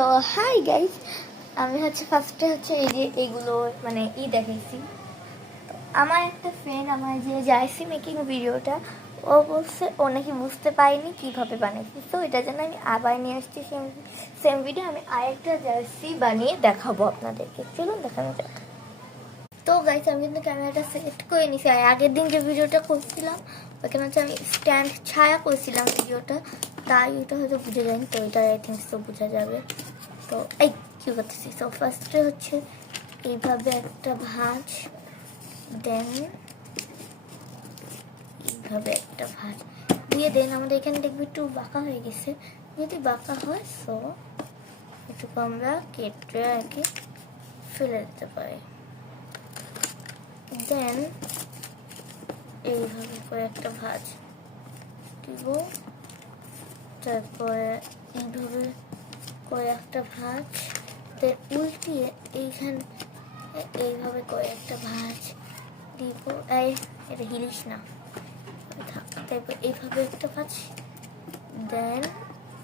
So hi guys, আমি ফার্স্টে এই যে এইগুলো মানে দেখাইছি। তো আমার একটা ফ্রেন্ড আমার যে জার্সি মেকিং ভিডিওটা ও বলছে ও নাকি বুঝতে পারিনি কীভাবে বানাইছি। তো এটার জন্য আমি আবার নিয়ে আসছি সেম ভিডিও। আমি আরেকটা জার্সি বানিয়ে দেখাবো আপনাদেরকে, চলুন দেখানো যাক। তো গাইস, আমি কিন্তু ক্যামেরাটা সেট করে নিছি। আর আগের দিন যে ভিডিওটা করছিলাম ওখানে আমি স্ট্যান্ড ছায়া করছিলাম ভিডিওটা, তাই ওটা হয়তো বুঝে যায়নি। তো ওইটা আই থিঙ্ক তো বোঝা যাবে। তো এই কী করতেছি, তো ফার্স্টে এইভাবে একটা ভাঁজ, দেন এইভাবে একটা ভাঁজ দিয়ে দেন আমাদের এখানে দেখবি একটু বাঁকা হয়ে গেছে। যদি বাঁকা হয় সো এটুকু আমরা কেটে আর কি ফেলে দিতে পারি। দেন এইভাবে করে একটা ভাঁজ দিব, তারপরে এইভাবে করে একটা ভাঁজ, দেন উল্টিয়ে এইখানে এইভাবে করে একটা ভাঁজ দিব। এটা হিলিস না, তারপর এইভাবে একটা ভাঁজ, দেন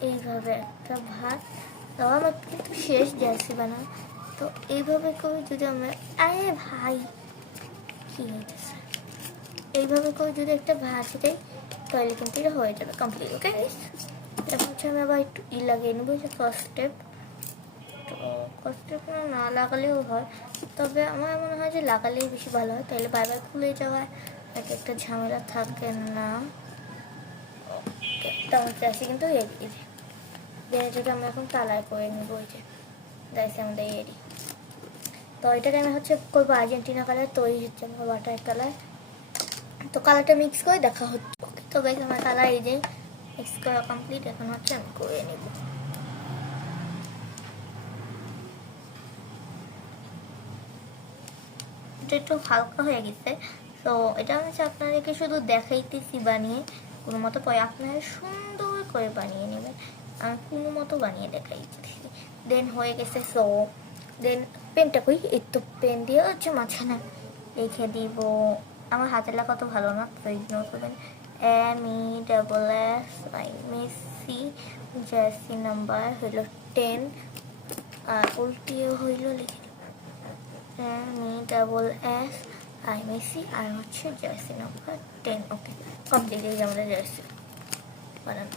এইভাবে একটা ভাঁজ। তাও আমার কিন্তু শেষ জার্সি বানানো। তো এইভাবে করে যদি আমরা ভাই কি হইতেছে, এইভাবে করে যদি একটা ভাঁজ দেয় তাহলে কিন্তু এটা হয়ে যাবে কমপ্লিট। ওকে, এরপর আমি আবার একটু লাগিয়ে নেবো, যে ফার্স্ট স্টেপ। তো ফার্স্ট স্টেপ না লাগালেও হয়, তবে আমার মনে হয় যে লাগালেই বেশি ভালো হয়, তাহলে বারবার খুলে যাওয়ায় একটা ঝামেলা থাকে না। তাহলে চাষি কিন্তু যেটা আমরা এখন কালার করে নেবো, ওই যে দেখছি আমাদের এরি। তো এটাকে আমি করবো আর্জেন্টিনা কালার, তো এই হচ্ছে আমার ওয়াটার কালার। তো কালারটা মিক্স করে দেখা হচ্ছে। ওকে, তো গাইস আমার কালার এই যে মিক্স করা কমপ্লিট। এখন আমি করে নেব। এটা একটু হালকা হয়ে গেছে। তো এটা আপনাদেরকে শুধু দেখাইতেছি বানিয়ে, কোনো মতো পরে আপনারা সুন্দর করে বানিয়ে নেবেন। আমি কোনো মতো বানিয়ে দেখাইতেছি। দেন হয়ে গেছে। সো দেন পেনটা কই, এই তো পেন দিয়ে মাঝখানে রেখে দিব। আমার হাতের লেখা তো ভালো না, তো ইগনোর করবেন। MESS মেসি, জার্সি নাম্বার হইল 10, আর উল্টিয়ে হইল লিখে MESS মেসি, আর জার্সি নাম্বার 10। ওকে, কমপ্লিট আমাদের জার্সি বানানো।